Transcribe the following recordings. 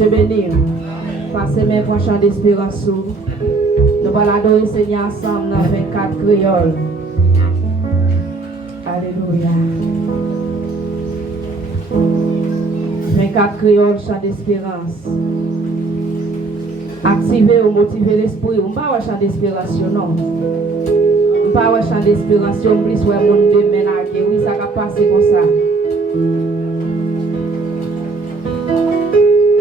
Dieu béni. Passez mes voix chant d'espérance. Nous allons adorer Seigneur ensemble dans 24 créoles. Alléluia. 24 créoles chant d'espérance. Activer ou motiver l'esprit. On ne va pas chant d'espérance, non. On ne va pas chant d'espérance, on plus ouais mon demain là. Oui, ça va passer comme ça.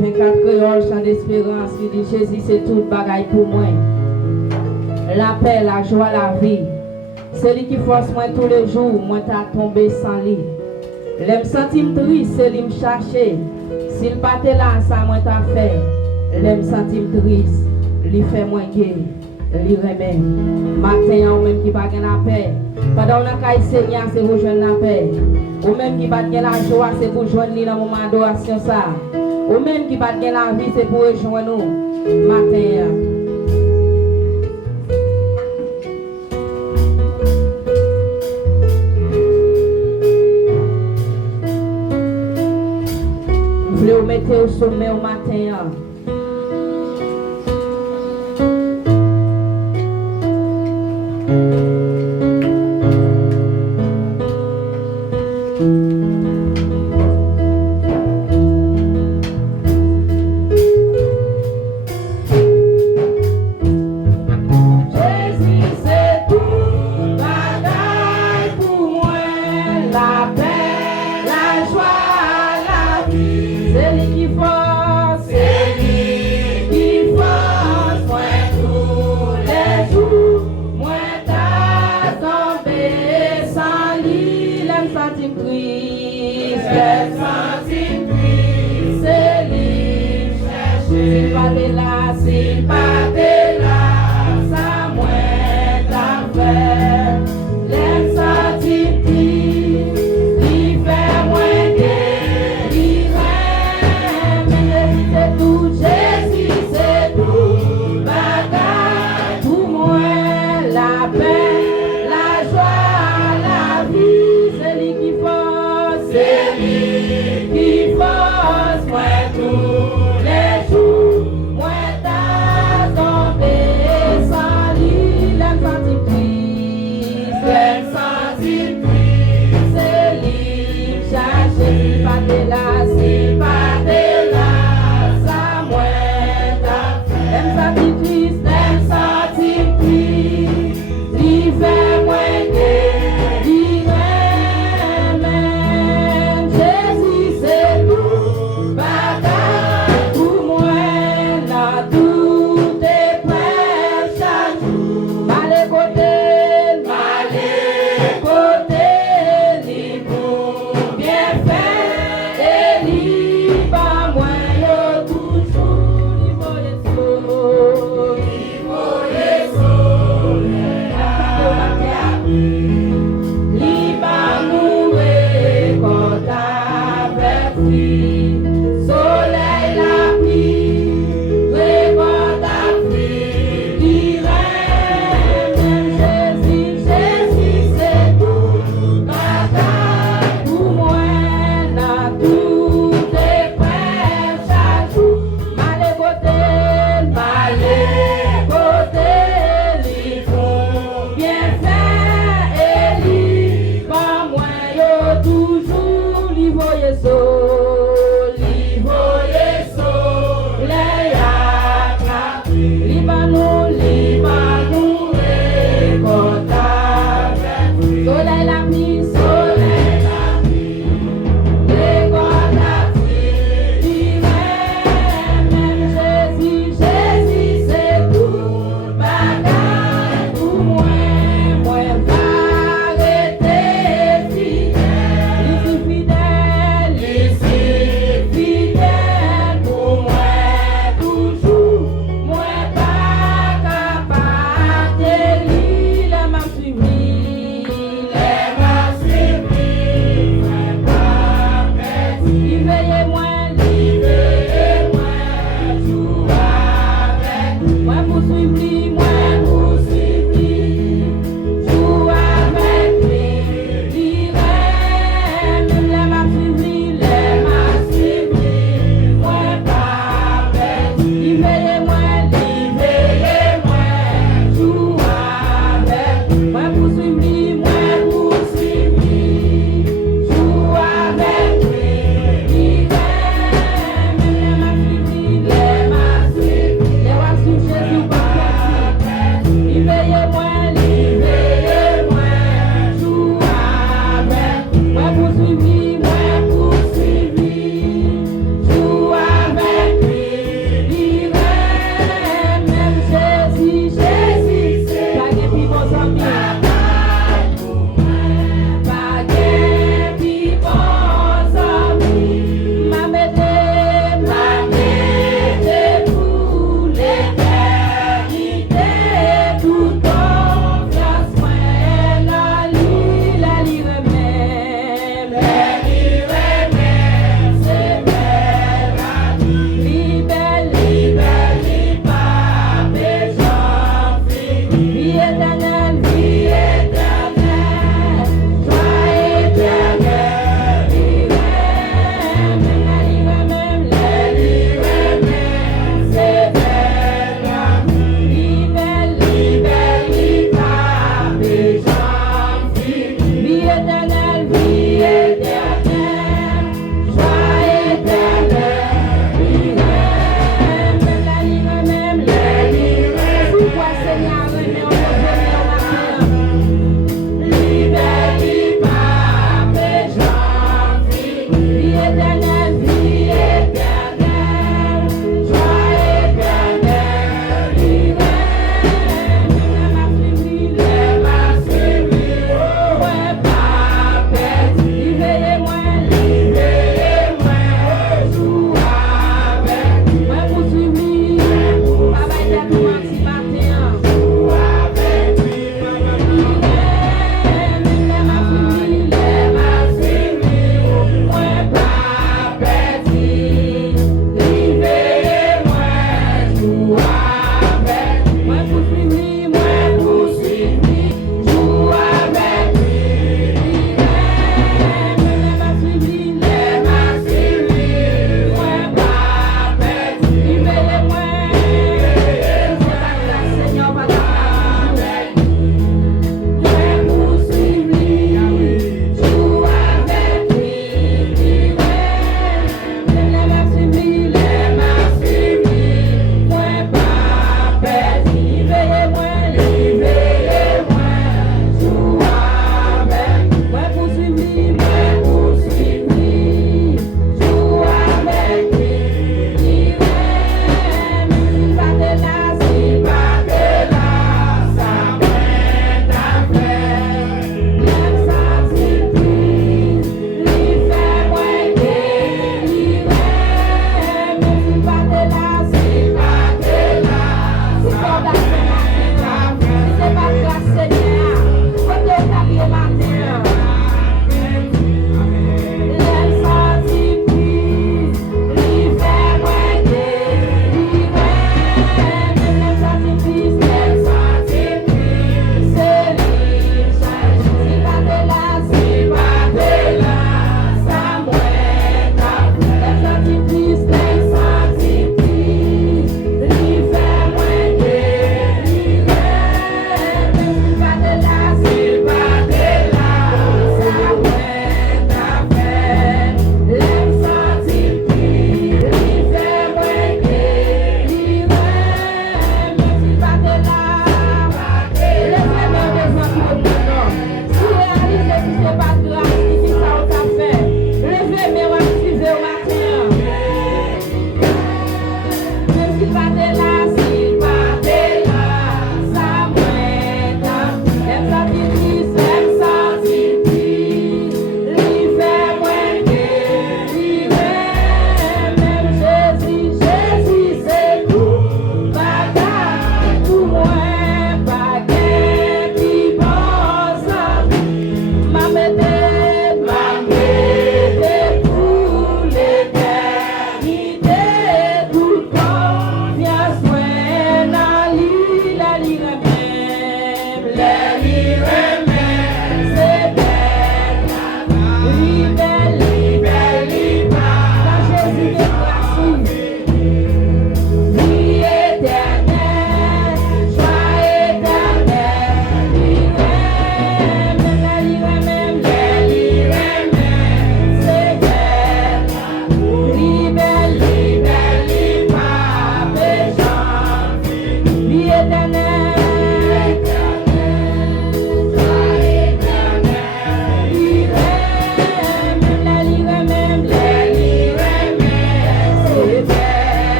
24 créoles chant d'espérance. Il dit Jésus, c'est tout bagaille pour moi. La paix, la joie, la vie. C'est lui qui force moi tous les jours. Moi, t'as tombé sans lit. L'aime sentir triste, c'est lui me chercher. S'il pas là, ça moi t'a fait. L'aime sentir triste, lui fait moins gai, lui remet. Matin, ou même qui pas gagner la paix. Pendant la caille Seigneur, c'est pour joindre la paix. Ou même qui pas gagner la joie, c'est pour joindre lui dans le moment d'adoration ça. Ou même qui pas gagner la vie, c'est pour rejoindre nous. Matin. Vous voulez vous mettre au sommet au matin.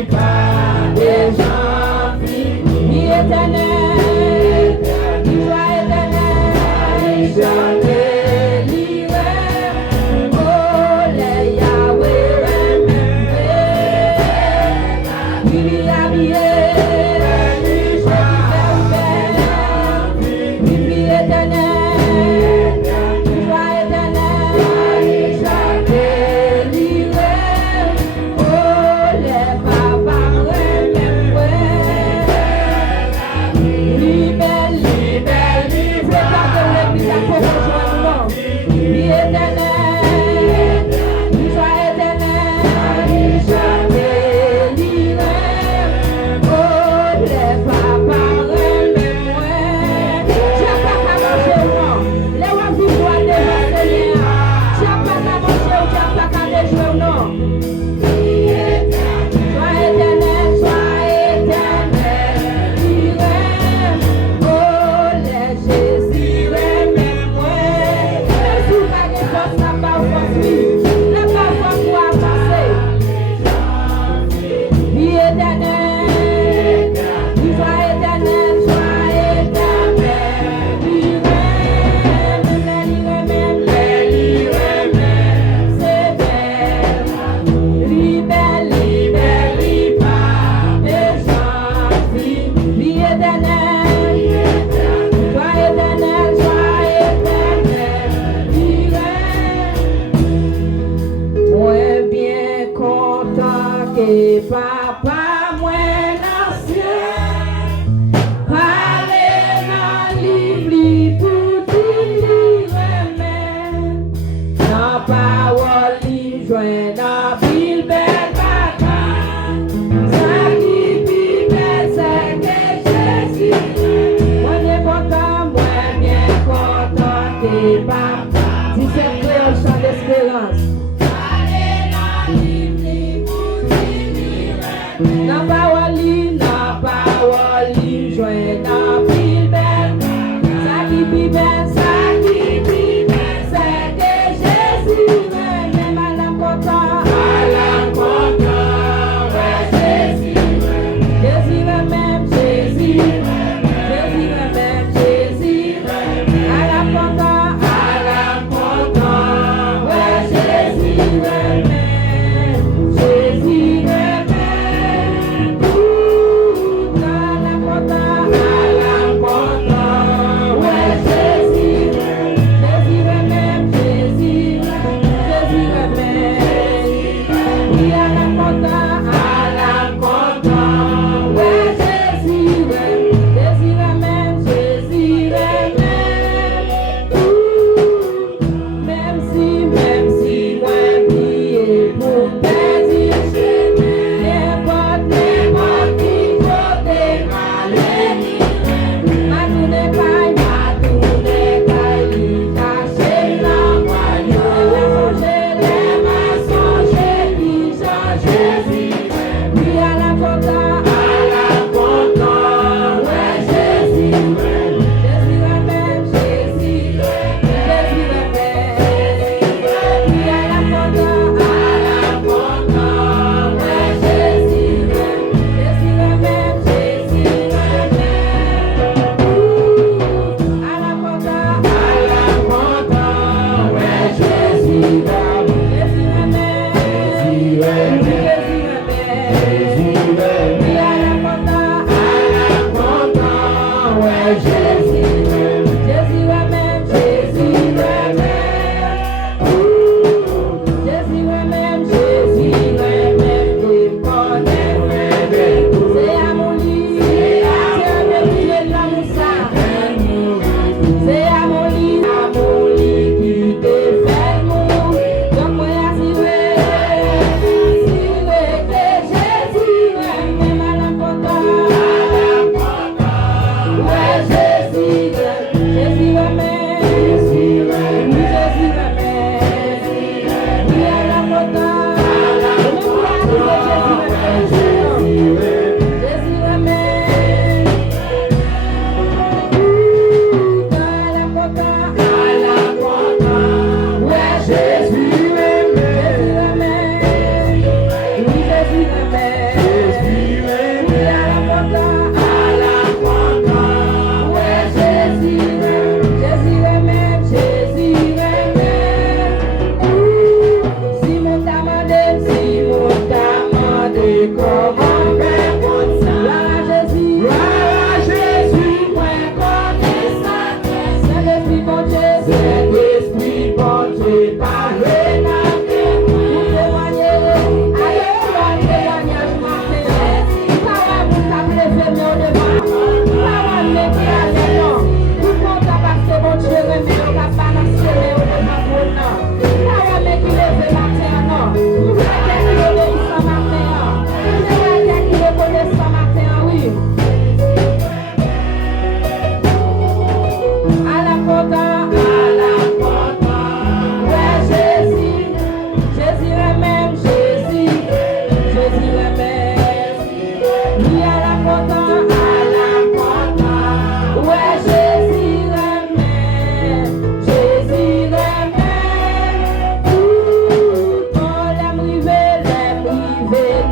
la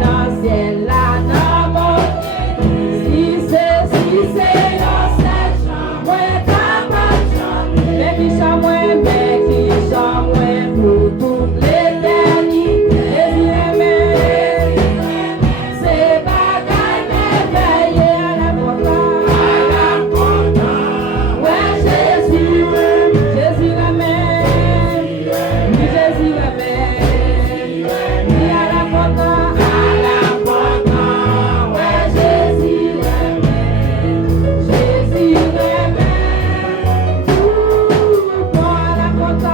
dans le ciel là, dans mon si c'est dans cette chambre, moi capable de chanter. Mais qui chante moi pour toute l'éternité. C'est bagaille merveilleux à la porte. Ouais, Jésus ramène. Jésus ramène. Oui, à la porte. Ouais, Jésus ramène. Jésus ramène. Tout à la porte.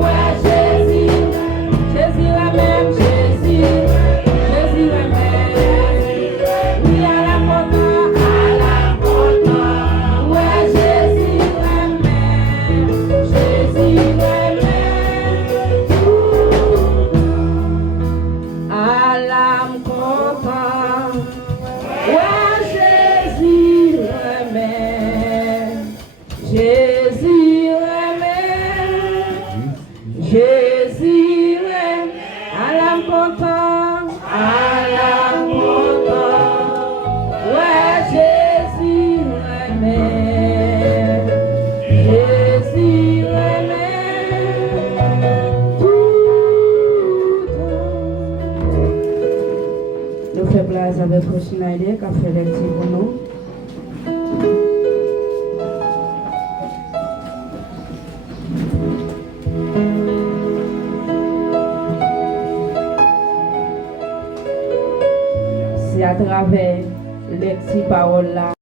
Ouais, Jésus ramène. Jésus ramène. Oui, à la porte. Ouais, Jésus ramène. À l'âme content. Ouais, Jésus ramène. Jésus ramène. Jésus ramène. À l'âme content. Ouais, Jésus ramène. Jésus ramène. Nous faisons place avec Schneider qui a fait les petits pour nous. C'est à travers les petites paroles là